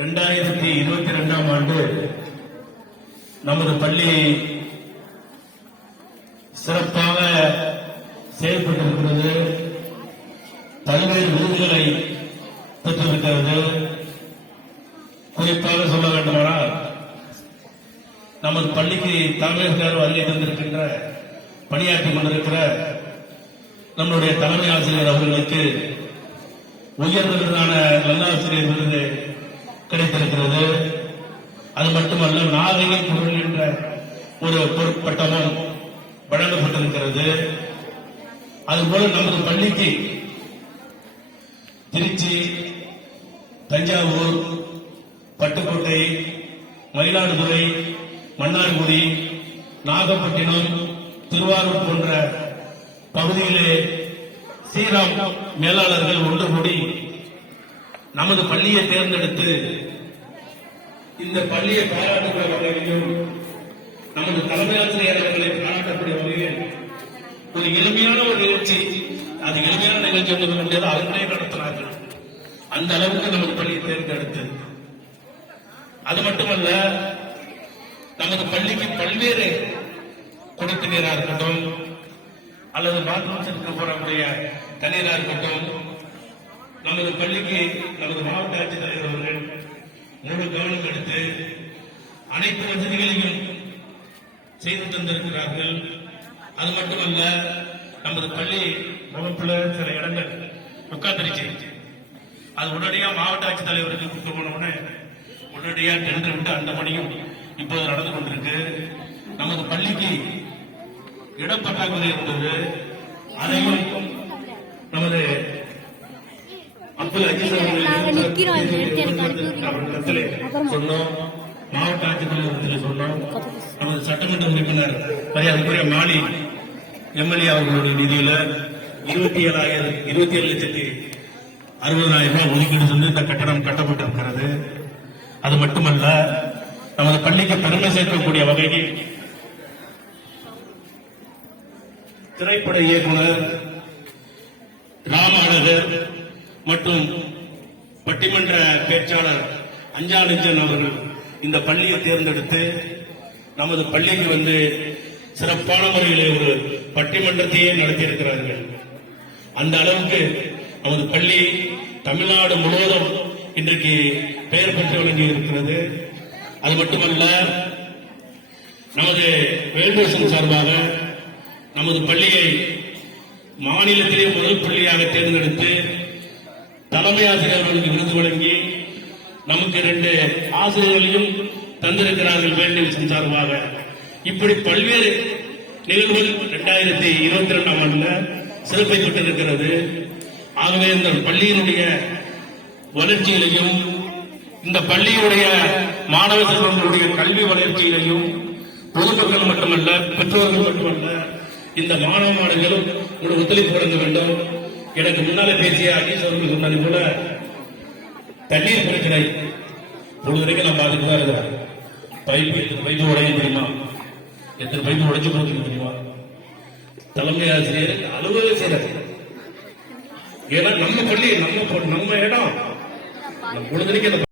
ரெண்டாயிரத்தி இருபத்தி ரெண்டாம் ஆண்டு நமது பள்ளி சிறப்பாக செயல்பட்டிருக்கிறது. பல்வேறு விருதுகளை பெற்றிருக்கிறது. குறிப்பாக சொல்ல வேண்டுமானால் நமது பள்ளிக்கு தலைமையாளர் வருகை தந்திருக்கின்ற பணியாற்றிக் கொண்டிருக்கிற நம்முடைய தலைமை ஆசிரியர் அவர்களுக்கு உயர்ந்ததான நல்லாசிரியர் விருது கிடைத்திருக்கிறது. அது மட்டுமல்ல நாகரிக பொருள் என்ற ஒரு பொருட்பட்டமும் வழங்கப்பட்டிருக்கிறது. அதுபோல நமது பள்ளிக்கு திருச்சி தஞ்சாவூர் பட்டுக்கோட்டை மயிலாடுதுறை மன்னார்குடி நாகப்பட்டினம் திருவாரூர் போன்ற பகுதியிலே ஸ்ரீராம் மேலாளர்கள் ஒன்று கூடி நமது பள்ளியை தேர்ந்தெடுத்து இந்த பள்ளியை பாராட்டுகிற வகையிலும் நமது தலைமையாசிரியர் அவர்களை பாராட்டக்கூடிய வகையில் ஒரு எளிமையான ஒரு நிகழ்ச்சி அது எளிமையான நிகழ்ச்சி என்று சொல்ல முடியாது அவர்களே நடத்தினார்கள் அந்த அளவுக்கு நமது பள்ளியை தேர்ந்தெடுத்து. அது மட்டுமல்ல நமது பள்ளிக்கு பல்வேறு குடித்து இருக்கட்டும் அல்லது பாத்ரூம் சென்று போறவருடைய தனியராக இருக்கட்டும் நமது பள்ளிக்கு நமது மாவட்ட ஆட்சித்தலைவர் அவர்கள் முழு கவனம் எடுத்து அனைத்து வசதிகளையும் செய்து தந்திருக்கிறார்கள். அது மட்டுமல்ல நமது பள்ளி முகப்புல சில இடங்கள் உட்காந்துருச்சு அது உடனடியா மாவட்ட ஆட்சித்தலைவருக்கு கொடுக்க போன உடனே உடனடியா டெண்டர் விட்டு அந்த பணியும் இப்போது நடந்து கொண்டிருக்கு. நமது பள்ளிக்கு இடப்பற்றாக்குறை இருந்தது அதையும் நமது நாங்க நிக்கிறோம், இந்த இடத்தை எனக்கு அனுப்பி விடுங்க. அவர்களிடத்திலே சொன்னோம். மாவட்ட ஆட்சித்தலைவரத்தில் சொன்னோம். நமது சட்டமன்ற உறுப்பினர் மரியாதைக்குரிய மாலி எம்எல்ஏ அவர்களுடைய நிதியில இருபத்தி ஏழாயிரம் இருபத்தி ஏழு லட்சத்தி அறுபதாயிரம் ரூபாய் ஒதுக்கீடு சென்று இந்த கட்டடம் கட்டப்பட்டிருக்கிறது. அது மட்டுமல்ல நமது பள்ளிக்கு பெருமை சேர்க்கக்கூடிய வகையில் திரைப்பட இயக்குனர் மற்றும் பட்டிமன்ற பேச்சாளர் அஞ்சாலஞ்சன் அவர்கள் இந்த பள்ளியை தேர்ந்தெடுத்து நமது பள்ளிக்கு வந்து சிறப்பான முறையில் ஒரு பட்டிமன்றத்தையே நடத்தியிருக்கிறார்கள். அந்த அளவுக்கு நமது பள்ளி தமிழ்நாடு முழுவதும் இன்றைக்கு பெயர் பெற்று விளங்கி இருக்கிறது அது மட்டுமல்ல நமது வேல்வேசன் சார்பாக நமது பள்ளியை மாநிலத்திலே முதல் பள்ளியாக தேர்ந்தெடுத்து தலைமை ஆசிரியர்களுக்கு விருது வழங்கி நமக்கு ரெண்டு ஆசிரியர்களையும் தந்திருக்கிறார்கள் வேண்டிய சார்பாக இப்படி பல்வேறு நிகழ்வுகள் இரண்டாயிரத்தி இருபத்தி ரெண்டாம் ஆண்டுல சிறப்பை பெற்றிருக்கிறது. ஆகவே இந்த பள்ளியினுடைய வளர்ச்சியிலையும் இந்த பள்ளியுடைய மாணவ செல்வங்களுடைய கல்வி வளர்ச்சியிலையும் பொதுமக்கள் மட்டுமல்ல பெற்றோர்கள் மட்டுமல்ல இந்த மாணவ மாணவிகளும் ஒரு ஒத்துழைப்பு வழங்க வேண்டும். எனக்கு முன்னால பேசிய அஜீஸ் அவர்கள் சொன்னது போல தண்ணீர் பிரச்சனை. பொழுது வரைக்கும் நம்ம பார்த்துட்டு தான் இருக்கிறேன். பைப்பு எத்தனை பைப்பு உடையும் தெரியுமா எத்தனை பைப்பு உடைச்சு போச்சு தெரியுமா தலைமை ஆசிரியர் அலுவலக செய்யறது ஏன்னா நம்ம பள்ளி நம்ம நம்ம இடம். பொழுது வரைக்கும்